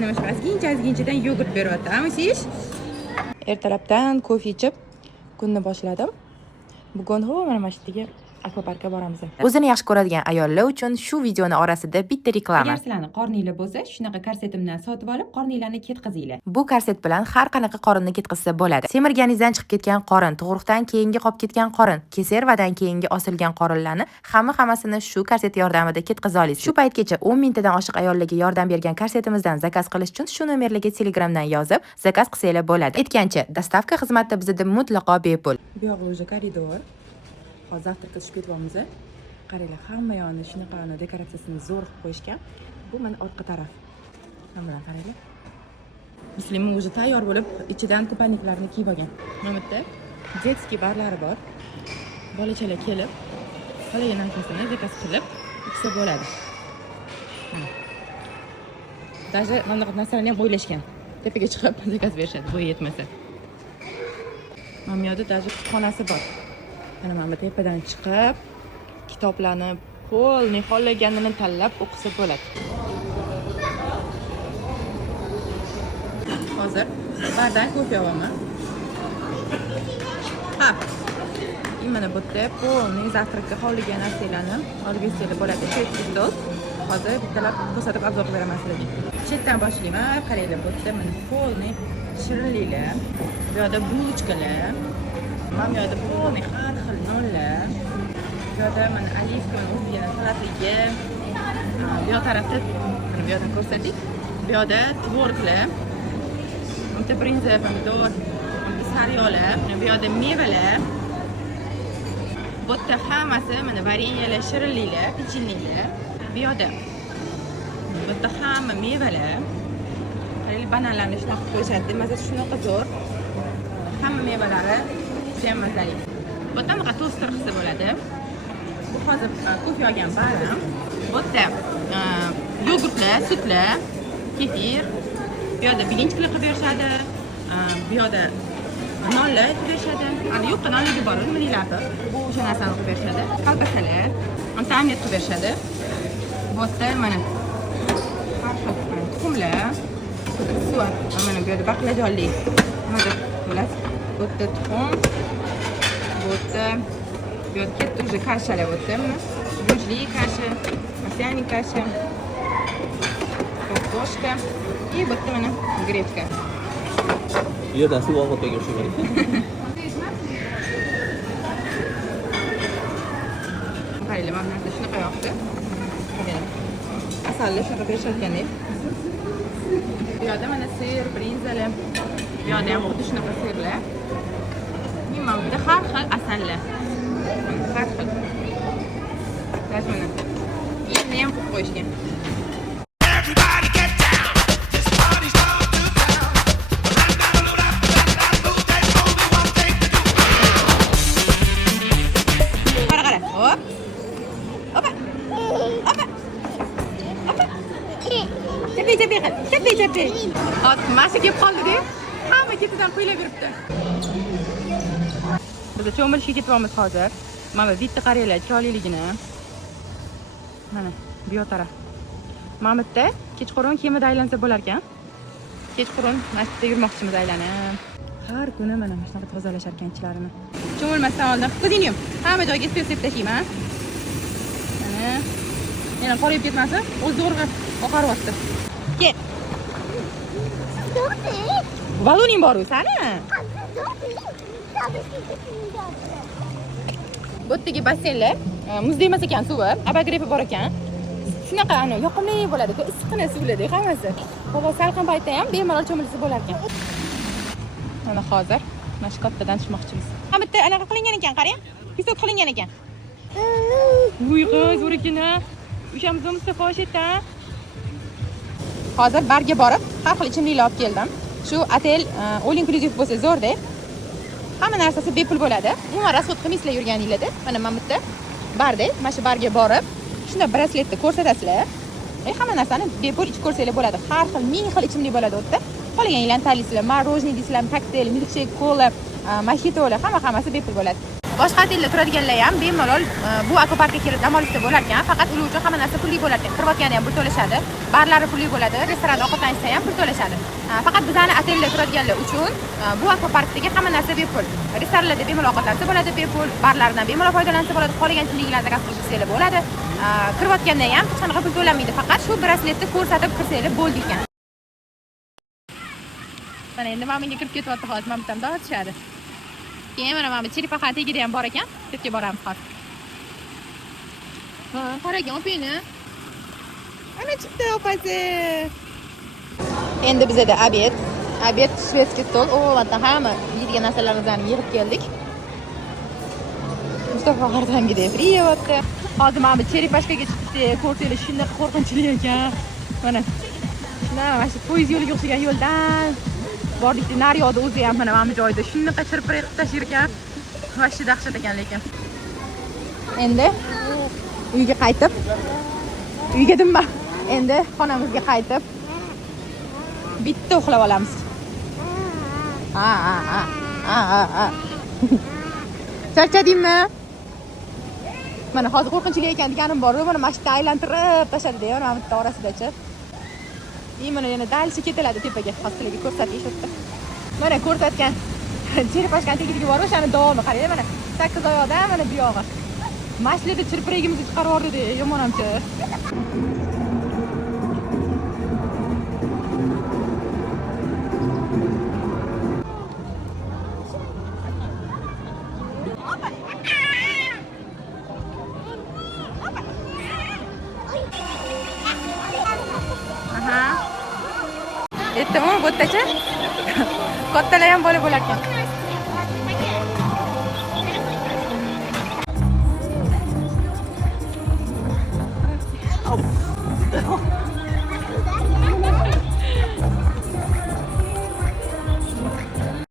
Mana shu azginchadan yogurt beryapti. Amisish? Ertalabdan kofe ichib kunni boshladim. Bugun mana shu yerga akvaparkka boramiz. O'zini yaxshi ko'radigan ayollar uchun shu videoni orasida bitta reklama. Agar sizlarning qorninglar bo'lsa, shunaqa korsetimdan sotib olib, qorninglarni ketkazinglar. Bu korset bilan har qanaqa qorinni ketkazsa bo'ladi. Semirganingizdan chiqib ketgan qorin, tug'ruqdan keyingi qolib ketgan qorin, keservadan keyingi osilgan qorinlarni hammasini shu korset yordamida ketkaza olasiz. Shu paytgacha 10 mingtadan oshiq ayollarga yordam bergan korsetimizdan zakaz qilish uchun shu nomerlarga Telegramdan yozib, zakaz qilsanglar bo'ladi. Aytgancha, dostavka xizmati bizda mutlaqo bepul. Bu yo'q o'zi koridor. Hozir zavtraqqa tushib ketyapmiz. Qaranglar, hamma yoqni shunaqa dekoratsiyasini zo'r qilib qo'yishgan. Bu mana orqa taraf. Mana qaranglar. Muslim уже tayyor bo'lib, ichidan kupaniklarni kiyib olgan. Mana bu yerda детский barlari bor. Bolachalar kelib, qolagan narsasini zakaz qilib, iksa bo'ladi. Даже mana bu narsalarni ham o'ylashgan. Tepaga chiqib zakaz berishadi, bu yetmasa. Mana bu yerda даже kutubxonasi bor. Mana bu tepadan chiqib, kitoblarni qo'lni xohlaganini tanlab o'qisa bo'ladi. Hozir bardan kofe olaman. Ha. Mana bu yerda qo'lni zavtrakka xohlagan narsalarni olib yetsanglar bo'ladi. Sheytdol. Hozir bittalab ko'rsatib obzor beraman sizlarga. Chetdan boshlayman. Qaranglar, bu yerda mana qo'lni shirinliklar, bu yerda bulchkalar, mana bu yerda qo'lni har xil nonlar. Bu yerda mana olivka, o'zbekona salatligi. Bu yoq tarafda bu yerdan ko'rsating. Bu yerda tvoroglar. Bitta brinza, pomidor, sariyog'lar, bu yerda mevalar. Bu yerda hammasi mana varenyalar, shirinliklar, pechenyelar. Bu yerda hamma mevalar. Qaranglar, bananlarni shunaqa qo'yishadi. Mazasi shunaqa zo'r. Hamma mevalari juda ham mazali. Bu yerda mana toster qilsa bo'ladi. Bu hozir kofe olgan baram. Bu yerda yogurtlar, sutlar, kefir. Bu yerda bilinchklar qilib berishadi. Bu yerda nonlar berishadi. Ana yo'q, nonlarga bor, nima deyiladi? Bu o'sha narsani qilib berishadi. Kolbasalar, omlet qilib berishadi. Bu yerda mana har xil tuxumlar, suvat, mana bu yerda baqlajonli. Mana bo'ladi. Bu yerda tuxum, bu yerda katta уже kashalar bu yerda. Gujli kasha, masyaning kasha, kartoshka и bu yerda mana grechka. Bu yerdan suv ovqatga o'xshagan. Qaranglar, mana shunaqa yoqdi. Asalli shunaqa berishayotgandek. Bu yerda mana sir, brinzalar. Bu yerda ham xuddi shunaqa sirlar. Nima bu yerda har xil asallar. Har xil. Mana endi ham qo'yib qo'yishgan. Tepe. Hozir mashina kelib qoldi-da. Hamma ketidan qo'ylab yuribdi. Biz cho'milishga ketyapmiz hozir. Mana bu bitta qaranglar, chiroyliligini. Mana bu yoq taraf. Mana bu yerda kechqurun kemada aylansa bo'lar ekan. Kechqurun mana bu yerda yurmoqchimiz aylanib. Har kuni mana shunaqa tozalashar ekan ichlarini. Cho'milmasdan oldin qizingim, hamma joyga spes deb tashlayman. Mana yana qorayib ketmasin, o'z zo'rg'a oqaryapti. Kel. Baloning bor o'sani? Bu yerdagi basseynlar muzda emas ekan suvi, abagrepi bor ekan. Shunaqa yoqimli bo'ladi, issiqqina suvlarda hammasi. Havo salqin paytda ham bemalol cho'milsa bo'lar ekan. Mana hozir mana shu kattadan tushmoqchimiz. Mana bitta anaqa qilingan ekan, qarang. Pisok qilingan ekan. Voy qiz, o'rikina. O'shamiz Mustafa Sheta. Hozir barga borib, har xil ichimliklar olib keldim. Shu otel all inclusive bo'lsa zo'rda. Hamma narsasi bepul bo'ladi. Umuman rasxod qilmaysizlar yurganinglarda. Mana bu yerda barda, mana shu barga borib, shunda brasletni ko'rsatasizlar. Hamma narsani bepul ichib ko'rsanglar bo'ladi. Har xil, ming xil ichimlik bo'ladi u yerda. Qolganinglarni tanlaysizlar. Morojniy deysizlar, kokteyl, milkshake, kola, mojitolar, hammasi bepul bo'ladi. boshqa hotelda turadiganlar ham bemalol bu akvaparkga kelib dam olishda bo'lar ekan. Faqat ular uchun hamma narsa pulli bo'lar ekan. Kirayotganda ham pul to'lashadi, barlari pulli bo'ladi, restoranda ovqatlanishsa ham pul to'lashadi. Faqat bizning hotelda turadiganlar uchun bu akvaparkdagi hamma narsa bepul. Restoranlarda bemalol ovqatlansa bo'ladi, bepul, barlardan bemalol foydalansa bo'ladi, qolgan pulliklarni gastronomiya bo'ladi. Kirayotganda ham hech qanaqa pul to'lanmaydi, faqat shu brasletni ko'rsatib kirsanglar bo'ldi ekan. Mana endi menga kirib ketyapti hozir, men bitam da'vatishadi. Keyin mana bu cheripaxa tegida ham bor ekan, ketga boramiz hozir. Ha, qarang opini. Ana chiqdi opasi. Endi bizda obed shvedskiy stol. O, mana hamma yeydigan narsalarimizni yig'ib keldik. Mustafa G'ardamgida friyapti. Hozir mana bu cheripashkaga chiqdik, ko'rsanglar shunday qo'rqinchli ekan. Mana mana shu poyezd yo'liga o'xshagan yo'ldan bordik. Naryoqda o'zi ham mana bu joyda shunaqa chirpirak qilib tashir ekan. Vashti dahshat ekan lekin. Endi uyga qaytib, uyga nima? Endi xonamizga qaytib bitta uxlab olamiz. Ha. Charchadingmi? Mana hozir qo'rqinchli ekan deganim bor-ku, mana mashina aylantirib tashadi-da, mana bitta orasidachi. Mana yana dalcha ketiladi tepaga, hozirlarga ko'rsatishibdi. Mana ko'rsatgan cheripashkani tagiga borib, o'shani davomi qarang, mana 8 oyoqda, mana bu yog'i. Mashinada chirpiragimizni chiqarib yubordi-da, yomonamchi. Aytdim-ku, bo'ttacha. Kattalar ham bola bo'lar ekan.